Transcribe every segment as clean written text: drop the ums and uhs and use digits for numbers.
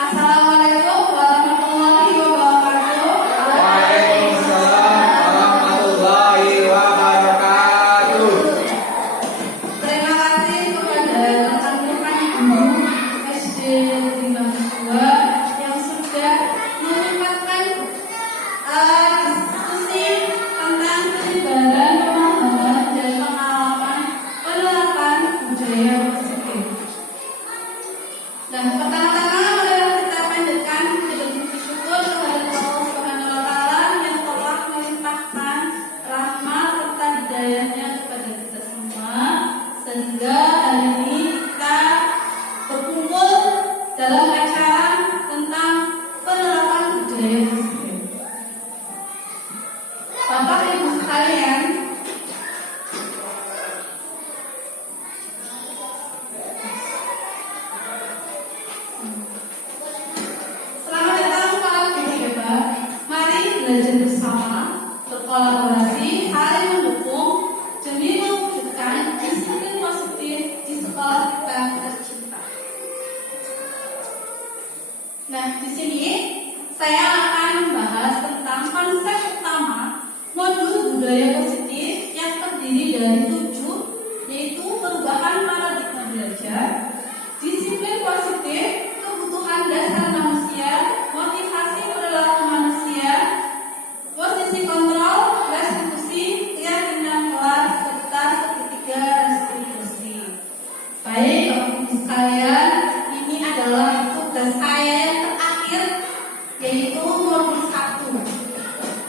Assalamualaikum warahmatullahi wabarakatuh. Waalaikumsalam warahmatullahi wabarakatuh. Terima kasih kepada rekan-rekan guru SD Negeri 2 yang sudah menyempatkan diskusi tentang penyebaran pemahaman dan pengalaman penerapan budaya positif. Dan pertama-tama marilah kita panjatkan puji syukur kepada Allah Subhanahu wa Ta'ala yang telah melimpahkan rahmat serta hidayahnya kepada kita semua, sehingga hari ini kita berkumpul dalam acara tentang penerapan budaya positif. Bapak Ibu sekalian, selamat datang para guru hebat. Mari belajar bersama, berkolaborasi, saling mendukung demi mewujudkan disiplin positif di sekolah kita tercinta. Nah, di sini saya akan membahas tentang konsep utama modul budaya positif yang terdiri dari 7, yaitu perubahan paradigma belajar, disiplin positif, kebutuhan dasar manusia, motivasi perilaku manusia, posisi kontrol, restitusi, keyakinan kelas, serta segitiga restitusi. Baik, Bapak Ibu sekalian, ini adalah tugas saya yang terakhir, yaitu modul 1.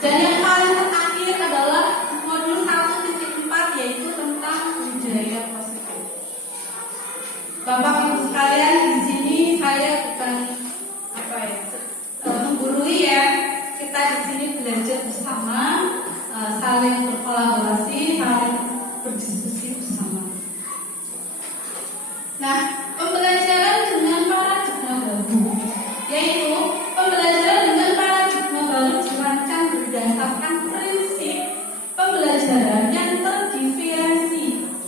Dan yang paling terakhir adalah modul 1.4, yaitu tentang budaya positif. Bapak Ibu sekalian, di sini saya bukan menggurui ya. Kita di sini belajar bersama, saling berkolaborasi, saling berdiskusi bersama. Nah, pembelajaran dengan paradigma baru, yaitu pembelajaran dengan paradigma baru dirancang berdasarkan prinsip pembelajaran yang terdiferensi,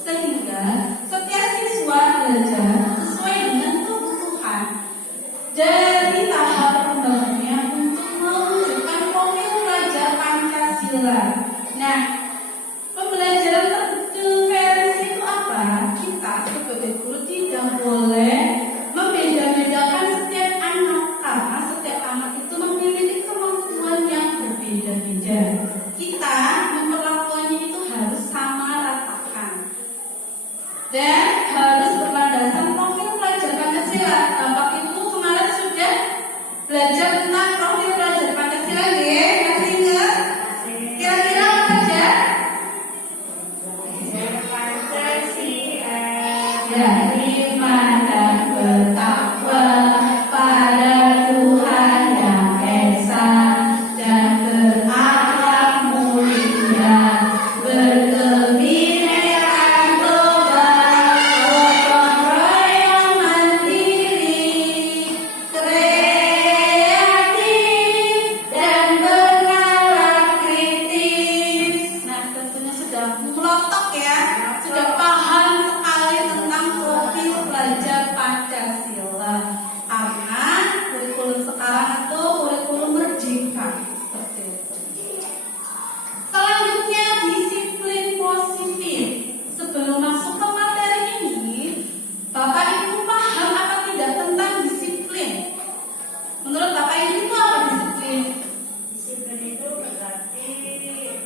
sehingga setiap siswa belajar sesuai dengan kebutuhan dari tahap perkembangannya untuk mewujudkan profil pelajar Pancasila. Nah, pembelajaran terdiferensi itu apa? Kita sebagai guru tidak boleh membeda-bedakan setiap anak, karena setiap anak itu memiliki kemampuan yang berbeda-beda. Kita memperlakukannya itu harus sama ratakan dan harus berlandaskan profil pelajar Pancasila. Bapak Ibu kemarin sudah belajar tentang profil pelajar Pancasila, ya? Masih ingat? Kira-kira apa saja? Beriman dan bertakwa pada Tuhan yang Esa, dan berakhlak mulia, berkebinekaan tunggal, gotong royong mandiri, kreatif dan bernalar kritis. Nah, tentunya sudah melotok ya, sudah paham sekali tentang profil pelajar Pancasila. Karena kurikulum sekarang itu kurikulum merdeka seperti itu. Selanjutnya, disiplin positif. Sebelum masuk ke materi ini, Bapak Ibu paham apa tidak tentang disiplin? Menurut Bapak Ibu itu apa disiplin? Disiplin itu berarti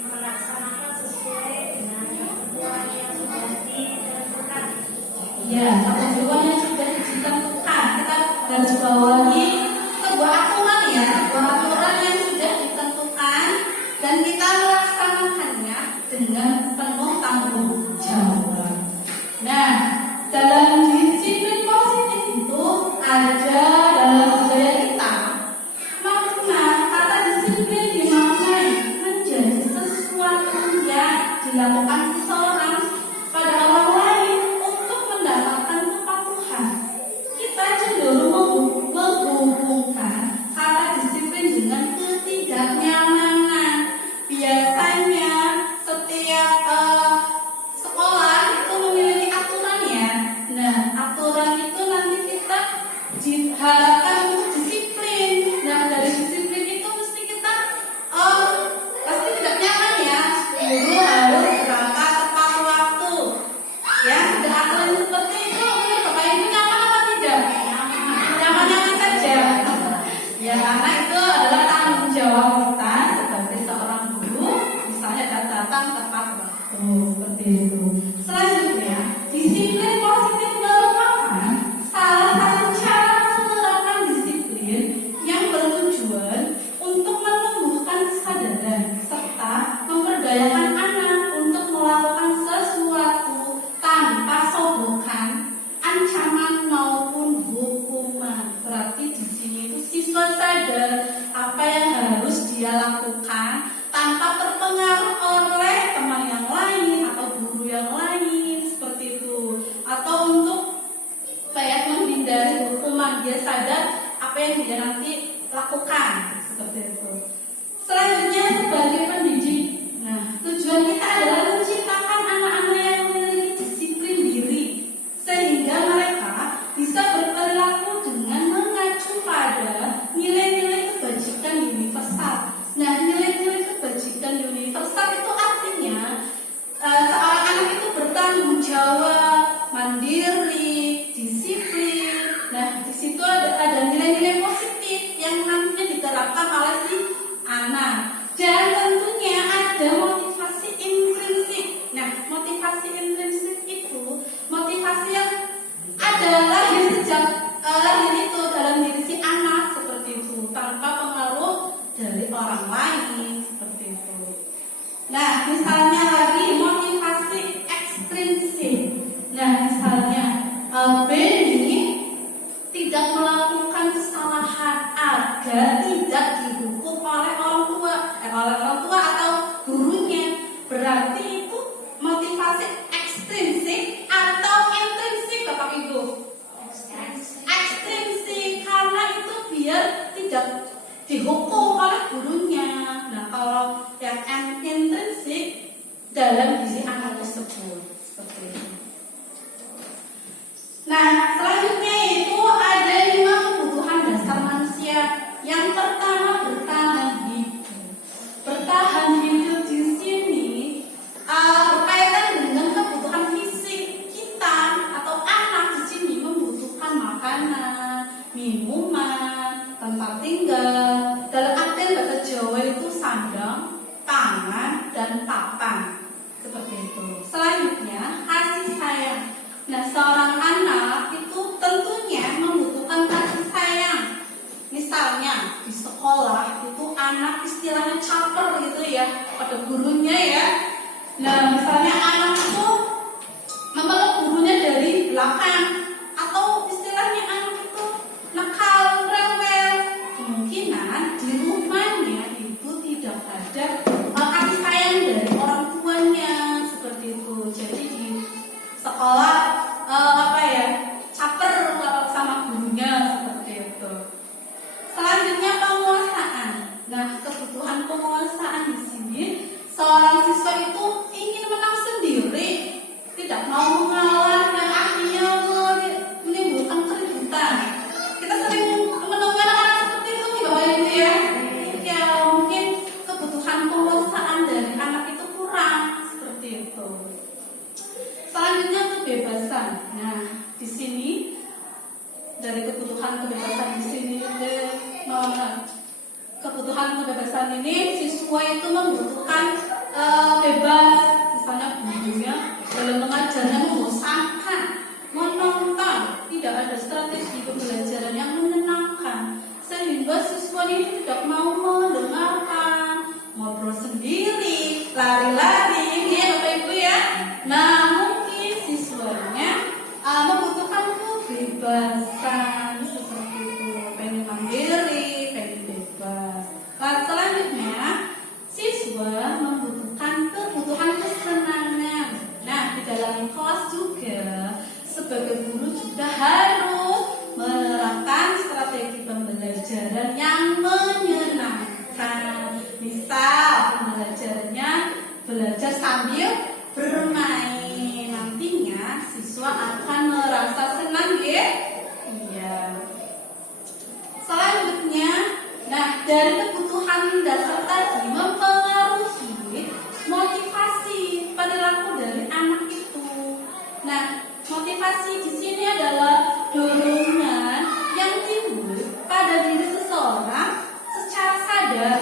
melaksanakan sesuai dengan ketentuan yang sudah ditentukan. Ya, ketentuan yang sudah ditentukan. Kita garis bawahi sebuah aturan ya, sebuah aturan yang sudah ditentukan dan kita melaksanakannya dengan penuh tanggung jawab. Nah, dalam disiplin positif itu ada dalam budaya kita makna kata disiplin dimaknai menjadi sesuatu yang dilakukan seseorang pada orang lain untuk mendapatkan kepatuhan. Kita cenderung menghubungkan kata disiplin dengan ketidaknyamanan. Biasanya setiap sekolah itu memiliki aturan ya. Nah, aturan itu nanti kita diharapkan untuk disiplin. sadar apa yang dia nanti lakukan seperti itu. Selanjutnya sebagai pendidik, nah tujuan kita adalah menciptakan anak-anak yang memiliki disiplin diri sehingga mereka bisa berperilaku dengan mengacu pada nilai-nilai kebajikan universal. Nah, nilai-nilai kebajikan universal itu artinya seorang anak itu bertanggung jawab, mandiri, disiplin. Nah, di situ ada nilai-nilai positif yang nantinya diterapkan oleh si anak. Dan tentunya ada motivasi intrinsik. Nah, motivasi intrinsik itu motivasi yang adalah sejak lahir itu dalam diri si anak seperti itu, tanpa pengaruh dari orang lain seperti itu. Nah, misalnya lagi motivasi ekstrinsik. Nah, misalnya Benny tidak melakukan kesalahan agar tidak dihukum oleh orang tua atau gurunya. Berarti itu motivasi ekstrinsik atau intrinsik, Bapak Ibu? Ekstrinsik, karena itu biar tidak dihukum oleh gurunya. Nah, kalau yang intrinsik dalam diri anak tersebut seperti itu. Nah, selanjutnya itu ada 5 kebutuhan dasar manusia. Yang pertama, bertahan hidup. Bertahan hidup di sini berkaitan dengan kebutuhan fisik kita atau anak di sini membutuhkan makanan, minuman, tempat tinggal. Dalam artian bahasa Jawa itu sandang, pangan, dan papan. Seperti itu. Selanjutnya, kasih sayang. Nah, seorang anak itu tentunya membutuhkan kasih sayang. Misalnya di sekolah itu anak istilahnya caper gitu ya pada gurunya ya. Nah, misalnya anak itu memeluk gurunya dari belakang, atau istilahnya anak itu nakal, rewel. Kemungkinan di rumahnya itu tidak ada kasih sayang dari orang tuanya seperti itu. Jadi di sekolah caper sama gurunya seperti itu. Selanjutnya penguasaan. Nah, kebutuhan penguasaan di sini seorang siswa itu ingin menang sendiri, tidak mau mengalah, dan akhirnya menimbulkan keributan. Kita sering menemui anak-anak seperti itu nih Bapak Ibu ya. Ya, mungkin kebutuhan penguasaan dari anak itu kurang seperti itu. Selanjutnya kebebasan. Nah, di sini dari kebutuhan kebebasan di sini kebutuhan kebebasan ini siswa itu membutuhkan bebas, misalnya gurunya dalam mengajarnya membosankan, menonton, tidak ada strategi pembelajaran yang menyenangkan, sehingga siswa ini tidak mau mendengarkan, ngobrol sendiri, lari-lari, ya Bapak Ibu ya. Nah, mungkin siswanya membutuhkan kebebasan seperti itu, pengen mandiri, pengen bebas. Selanjutnya, siswa membutuhkan kebutuhan kesenangan. Nah, di dalam kelas juga sebagai guru juga harus menerapkan strategi pembelajaran yang menyenangkan. Misal pembelajarannya belajar sambil bermain, nantinya siswa akan merasa senang ya. Iya. Selanjutnya, nah dari kebutuhan dasar tadi mempengaruhi motivasi perilaku dari anak itu. Nah, motivasi di sini adalah dorongan yang timbul pada diri seseorang secara sadar.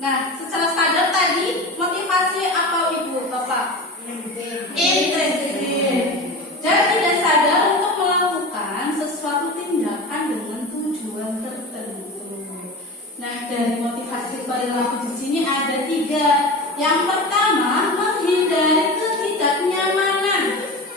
Nah, secara sadar tadi motivasi apa Ibu, Bapak? Intrinsik. Dan tidak sadar untuk melakukan sesuatu tindakan dengan tujuan tertentu. Nah, dari motivasi perilaku di sini ada 3. Yang pertama, menghindari ketidaknyamanan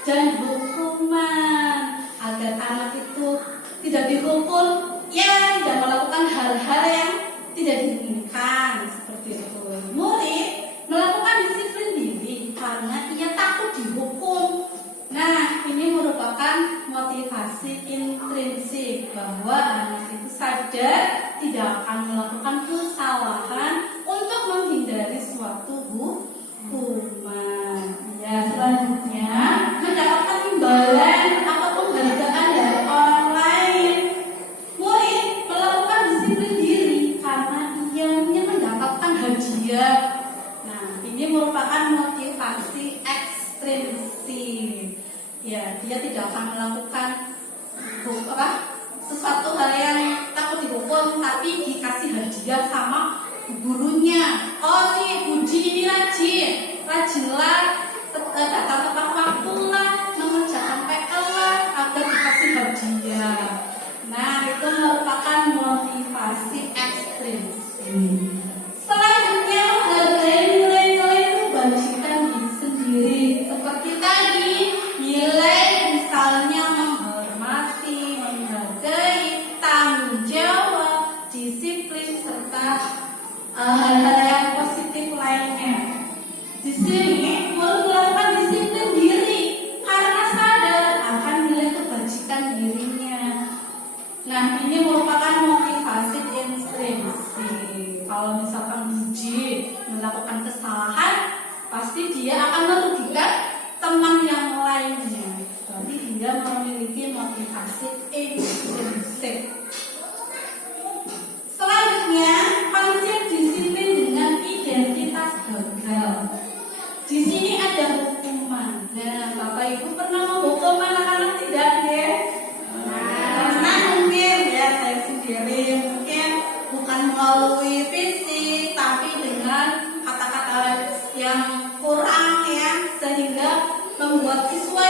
dan hukuman agar anak itu tidak dihukum, ya tidak melakukan hal-hal yang tidak diinginkan seperti itu. Murid melakukan disiplin diri karena ia takut dihukum. Nah, ini merupakan motivasi intrinsik. bahwa anak itu sadar tidak akan melakukan kesalahan untuk menghindari suatu hukuman. Ya, selanjutnya mendapatkan imbalan ataupun hargaan dari orang lain. Murid melakukan disiplin diri karena ia ingin mendapatkan hadiah. Nah, ini merupakan motivasi ekstrinsik. Ya, dia tidak akan melakukan sesuatu hal yang takut dihukum, tapi dikasih hadiah sama gurunya. Oh, si Puji ini rajinlah, datang tepat waktu lah, mengerjakan PR lah, agar dikasih hadiah. Nah, itu merupakan motivasi ekstrinsik. Selanjutnya, menghargai nilai-nilai kebajikan diri sendiri. Seperti tadi, nilai misalnya menghormati, menghargai, tanggung jawab, disiplin, serta hal-hal yang positif lainnya. Di sini melakukan disiplin diri karena sadar akan nilai kebajikan dirinya. Nah, ini merupakan motivasi intrinsik. Kalau misalkan Puji melakukan kesalahan, pasti dia akan merugikan teman yang lainnya. Jadi dia memiliki motivasi intrinsik.